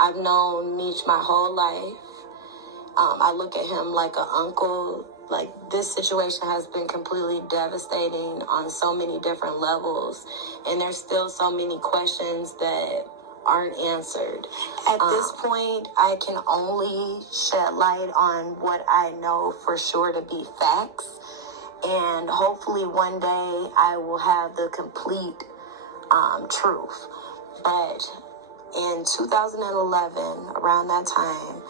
I've known Meech my whole life. I look at him like an uncle. Like, this situation has been completely devastating on so many different levels, and there's still so many questions that aren't answered. At this point, I can only shed light on what I know for sure to be facts, and hopefully one day I will have the complete truth. But in 2011, around that time,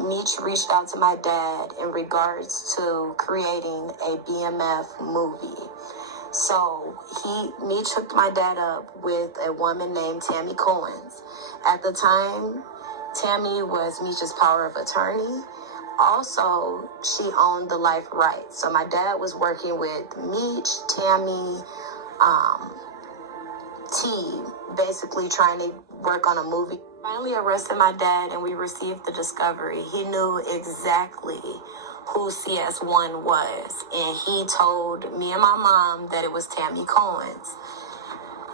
Meech reached out to my dad in regards to creating a BMF movie. So Meech hooked my dad up with a woman named Tammy Coens. At the time, Tammy was Meech's power of attorney. Also, she owned the life rights. So my dad was working with Meech, Tammy, T, basically trying to work on a movie. Finally arrested my dad and we received the discovery. He knew exactly who CS1 was, and he told me and my mom that it was Tammy Coens.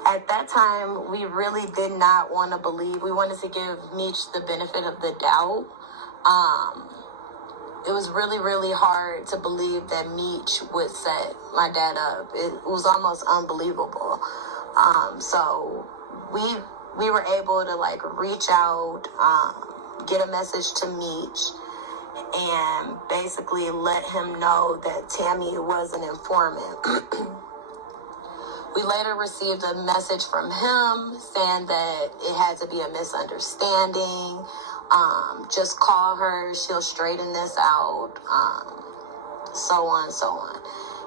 At that time, we really did not want to believe. We wanted to give Meech the benefit of the doubt. It was really, really hard to believe that Meech would set my dad up. It was almost unbelievable. So we were able to like reach out, get a message to Meech, and basically let him know that Tammy was an informant. We later received a message from him saying that it had to be a misunderstanding. Just call her, she'll straighten this out, so on, so on.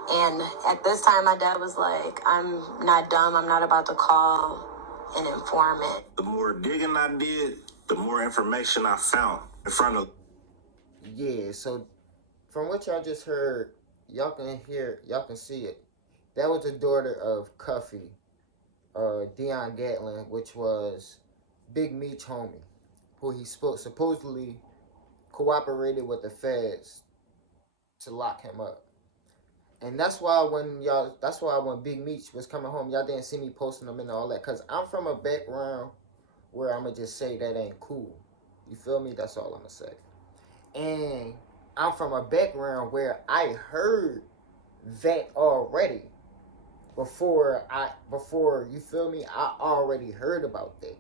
And at this time, my dad was like, I'm not dumb, I'm not about to call an informant. The more digging I did, the more information I found in front of. Yeah, so from what y'all just heard, y'all can see it. That was the daughter of Cuffy, Dion Gatlin, which was Big Meech homie, who he supposedly cooperated with the feds to lock him up. And that's why when Big Meech was coming home, y'all didn't see me posting them and all that, because I'm from a background where I'm going to just say that ain't cool. You feel me? That's all I'm going to say. And I'm from a background where I heard that already. Before you feel me, I already heard about that.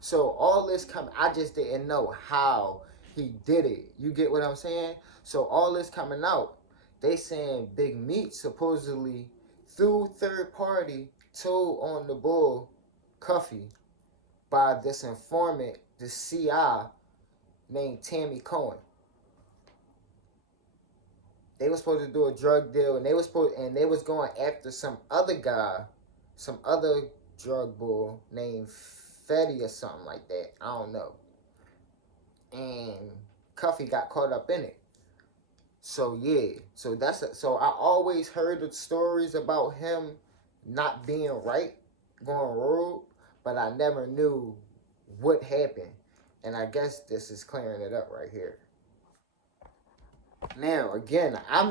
So all this I just didn't know how he did it. You get what I'm saying? So all this coming out, they saying Big Meech supposedly through third party told on the bull Cuffy by this informant, the CI named Tammy Coen. They were supposed to do a drug deal, and they was going after some other guy, some other drug bull named Fetty or something like that. I don't know. And Cuffy got caught up in it. So yeah, so I always heard the stories about him not being right, going rogue, but I never knew what happened. And I guess this is clearing it up right here. Now, again, I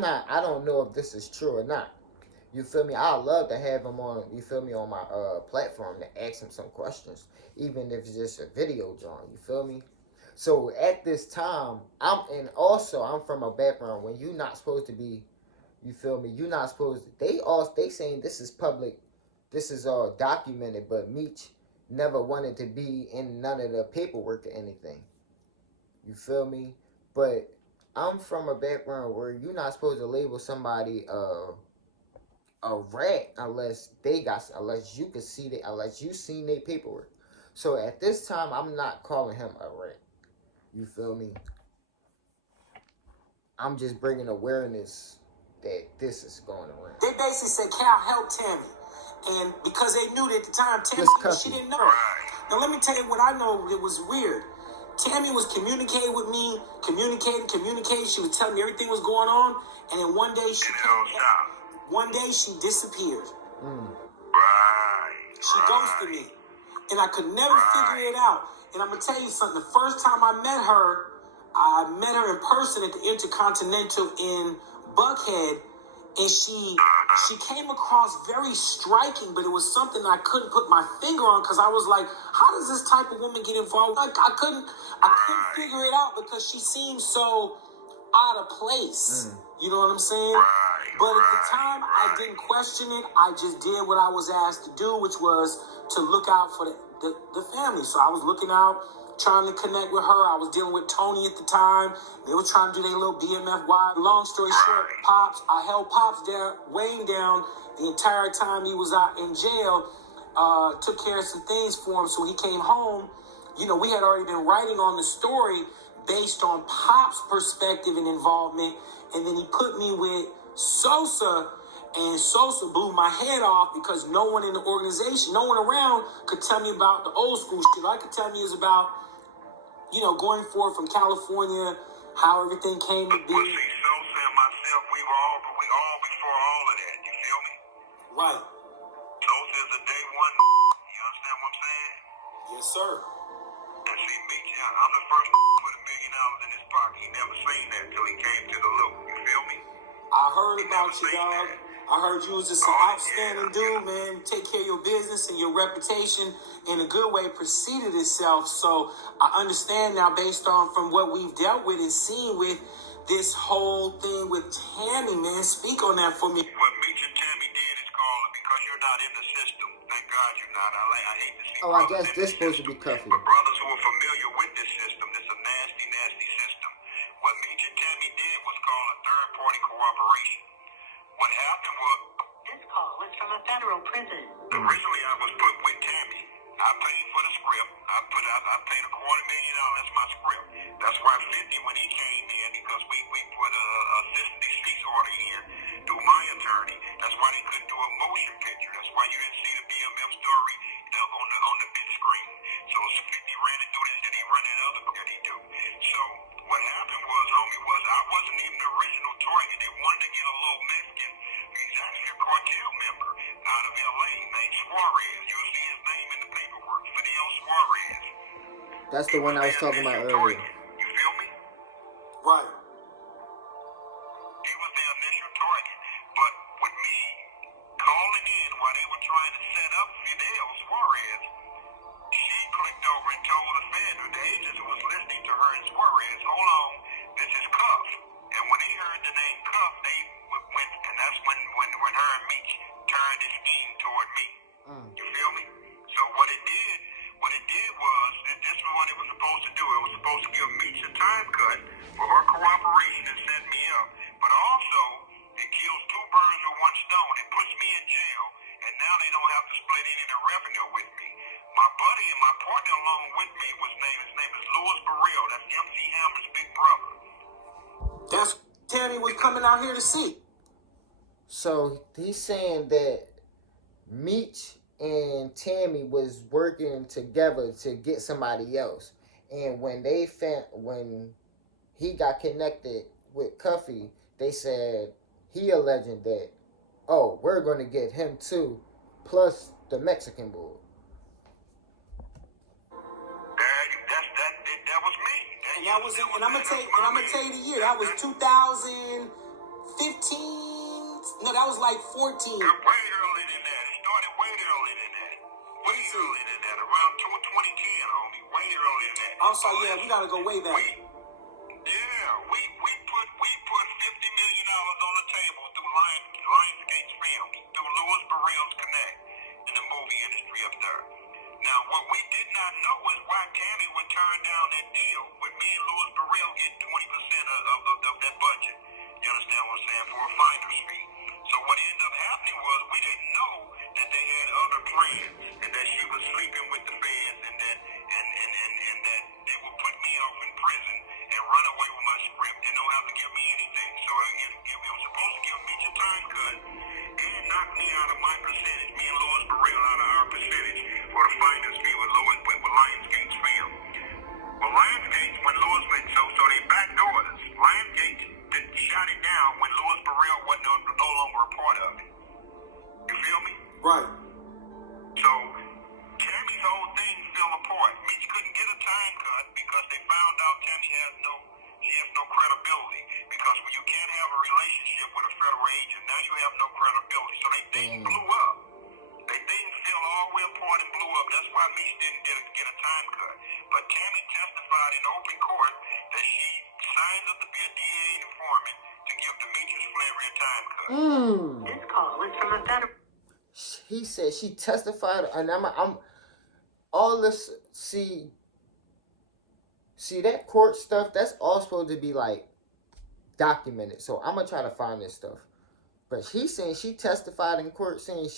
don't know if this is true or not. You feel me? I'd love to have him on, you feel me, on my platform to ask him some questions, even if it's just a video drawing, you feel me? So at this time, I'm from a background when you're not supposed to be, you feel me? You're not supposed to, they saying this is public, this is all documented, but Meech never wanted to be in none of the paperwork or anything. You feel me? But I'm from a background where you're not supposed to label somebody a rat unless you can see that, unless you seen their paperwork. So at this time, I'm not calling him a rat. You feel me? I'm just bringing awareness that this is going around. They basically said, Cal, help Tammy. And because they knew that at the time, Tammy, she didn't know. Now, let me tell you what I know that was weird. Tammy was communicating with me, communicating. She was telling me everything was going on. And then one day she disappeared. She ghosted me. And I could never figure it out. And I'm going to tell you something. The first time I met her in person at the Intercontinental in Buckhead. And she she came across very striking, but it was something I couldn't put my finger on because I was like, how does this type of woman get involved? I couldn't figure it out because she seemed so out of place. You know what I'm saying? But at the time, I didn't question it. I just did what I was asked to do, which was to look out for the family. So I was looking out, trying to connect with her. I was dealing with Tony at the time. They were trying to do their little BMFY. Long story short, Pops, I held Pops down, Wayne down the entire time he was out in jail. Took care of some things for him. So he came home. You know, we had already been writing on the story based on Pop's perspective and involvement. And then he put me with Sosa, and Sosa blew my head off because no one in the organization, no one around could tell me about the old school shit. All I could tell me is about, you know, going forward from California, how everything came to be. Well, see, Sosa and myself, we all before all of that. You feel me? Right. Sosa is a day one. You understand what I'm saying? Yes, sir. And see, Meech, I'm the first to put $1 million in his pocket. He never seen that till he came to the loop. You feel me? I heard about you, dog. I heard you was just an outstanding dude, man. Take care of your business and your reputation in a good way preceded itself. So I understand now based on from what we've dealt with and seen with this whole thing with Tammy, man. Speak on that for me. What Meech and Tammy did is called it because you're not in the system. Thank God you're not. I hate to see I guess this supposed to be Cuffy. But brothers who are familiar with this system, this is a nasty, nasty system. What Meech and Tammy did was called a third-party cooperation. What happened was... This call is from a federal prison. Originally, I was put with Tammy. I paid for the script. I paid $250,000. That's my script. That's why 50 when he came in because we put a assistant deceased order in through my attorney. That's why they couldn't do a motion picture. That's why you didn't see the BMF story on the big screen. So 50 ran it through this and he ran that other that he do. So what happened was, homie, was I wasn't even the original target. They wanted to get a little Mexican. He's actually a cartel member out of LA named Suarez. You'll see his name in the paperwork. Fidel Suarez. That's the one I was talking about earlier. You feel me? Right. He was the initial target. But with me calling in while they were trying to set up Fidel Suarez, she clicked over and told the agents who was listening to her and Suarez, hold on, this is Cuff. And when they heard the name Cuff, they went, and that's when her and Meech turned the scheme toward me. You feel me? So what it did was, this is what it was supposed to do. It was supposed to give Meech a time cut for her cooperation and set me up. But also, it kills two birds with one stone. It puts me in jail, and now they don't have to split any of the revenue with me. My buddy and my partner along with me, his name is Louis Burrell. That's MC Hammer's big brother. That's what Tammy was coming out here to see. So he's saying that Meech and Tammy was working together to get somebody else, and when he got connected with Cuffy, they said he alleged that, oh, we're going to get him too, plus the Mexican boy. That was me. And I'm gonna tell you the year. That was 2015. No, that was like 14. Way earlier than that. It started way earlier than that. Way earlier than that. Around 2010, homie. Way earlier than that. I'm sorry, yeah, we gotta go way back. We put $50 million on the table through Lionsgate Films, through Louis Burrell's Connect in the movie industry up there. Now, what we did not know is why Tammy would turn down that deal with me and Louis Burrell getting 20% of that budget. You understand what I'm saying? For a finder's fee. So what ended up happening was we didn't know that they had other plans and that she was sleeping with the feds and that they would put me off in prison and run away with my script and don't have to give me anything. So it was supposed to give me a time cut and knock me out of my percentage, me and Louis Burrell out of our percentage for the finder's fee with Lionsgate's film. Well, Lionsgate, when Louis went, so they backdoored us. Lionsgate shot it down when Louis Burrell was no longer a part of it. You feel me? Right. So Tammy's whole thing fell apart. Meech couldn't get a time cut because they found out Tammy She has no credibility because when you can't have a relationship with a federal agent, now you have no credibility. So they thing blew up. They thing fell all the way apart and blew up. That's why Meech didn't get a time cut. But Tammy testified in open court that she signed up to be a DA informant to give Demetrius Fleury a time cut. This call is from a federal. He said she testified, and I'm all this. See that court stuff. That's all supposed to be like documented. So I'm gonna try to find this stuff. But he's saying she testified in court saying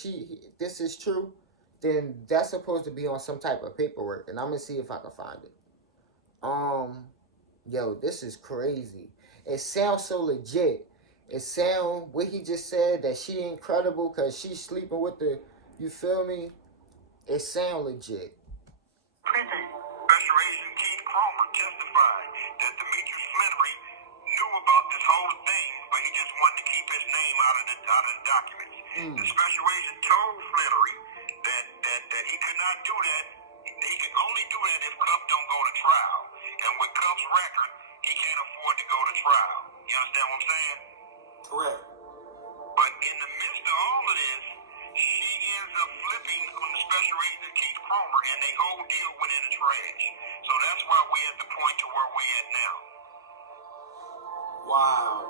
this is true. Then that's supposed to be on some type of paperwork, and I'm gonna see if I can find it. Yo, this is crazy. It sounds so legit. It sounds what he just said that she incredible because she's sleeping with the. You feel me? It sound legit. Prison. Special Agent Keith Cromer testified that Demetrius Fleury knew about this whole thing, but he just wanted to keep his name out of the documents. The special agent told Fleury that he could not do that. He can only do that if Cuff don't go to trial. And with Cuff's record, he can't afford to go to trial. You understand what I'm saying? Correct. But in the midst of all of this, she ends up flipping on the special agent Keith Cromer, and their whole deal went in the trash. So that's why we're at the point to where we're at now. Wow.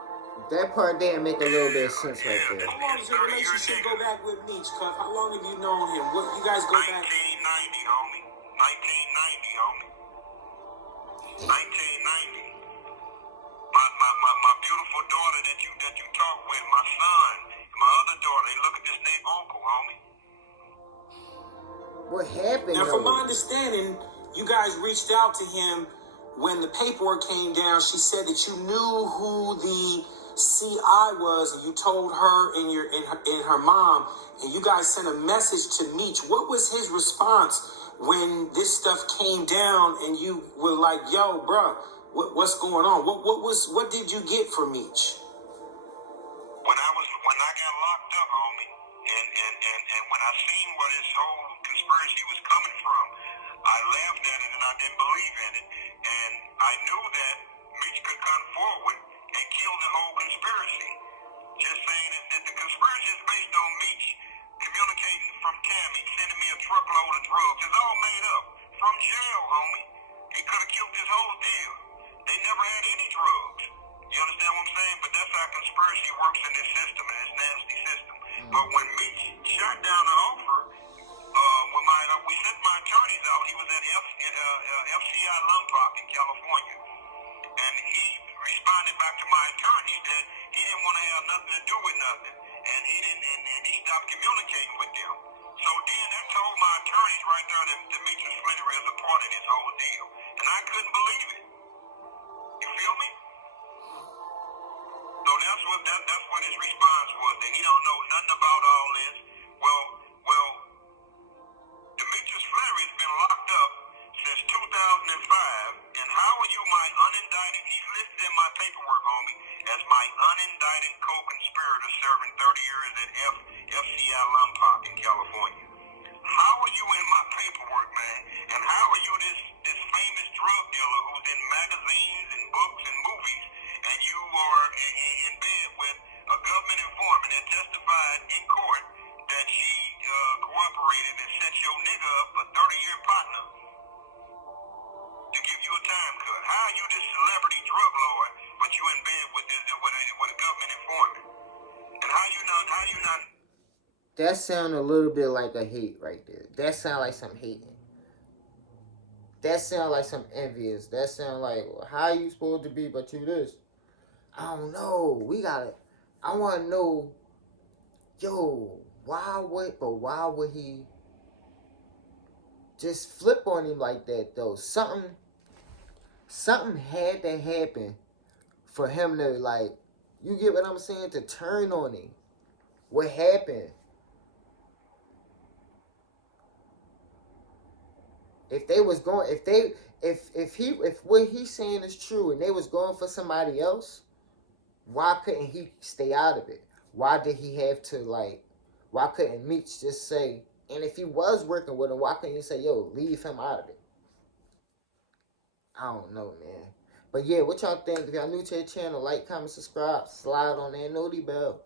That part didn't make a little bit of sense right there. How long does your relationship go back with Meech, Cuff? How long have you known him? What you guys go back? 1990, homie. 1990, homie. 1990. My beautiful daughter that you talk with, my son, my other daughter, they look at this name uncle, homie. What happened? Now, from my understanding, you guys reached out to him when the paperwork came down. She said that you knew who the CI was, and you told her and her mom, and you guys sent a message to Meech. What was his response when this stuff came down, and you were like, "Yo, bro, what's going on? What did you get from Meech?" When I got locked up, homie, and when I seen where this whole conspiracy was coming from, I laughed at it and I didn't believe in it. And I knew that Meech could come forward and kill the whole conspiracy. Just saying that the conspiracy is based on Meech communicating from Tammy, sending me a truckload of drugs. It's all made up. From jail, homie. He could have killed this whole deal. They never had any drugs. You understand what I'm saying? But that's how conspiracy works in this system, in this nasty system. But when Meech shot down the offer, when we sent my attorneys out, he was at FCI Lompoc in California. And he responded back to my attorneys that he didn't want to have nothing to do with nothing. And he stopped communicating with them. So then that told my attorneys right there that Demetrius Fleury is a part of this whole deal. And I couldn't believe it. You feel me? So that's what his response was, that he don't know nothing about all this. Well, Demetrius Fleury has been locked up since 2005, and how are you my unindicted? He's listed in my paperwork, homie, as my unindicted co-conspirator serving 30 years at FCI Lompoc in California. How are you in my paperwork, man? And how are you this famous drug dealer who's in magazines and books and movies, and you are in bed with a government informant that testified in court that she cooperated and set your nigga up, a 30-year partner, to give you a time cut? How are you this celebrity drug lord, but you in bed with a government informant? And how you not? That sound a little bit like a hate right there. That sound like some hating. That sound like some envious. That sound like, well, how you supposed to be, but you this? I don't know. I want to know, yo, why would he just flip on him like that, though? Something had to happen for him to, like, you get what I'm saying, to turn on him. What happened? If what he's saying is true and they was going for somebody else, why couldn't he stay out of it? Why did he have to, like, why couldn't Meech just say, and if he was working with him, why couldn't he say, yo, leave him out of it? I don't know, man. But yeah, what y'all think? If y'all new to the channel, like, comment, subscribe, slide on that noti bell.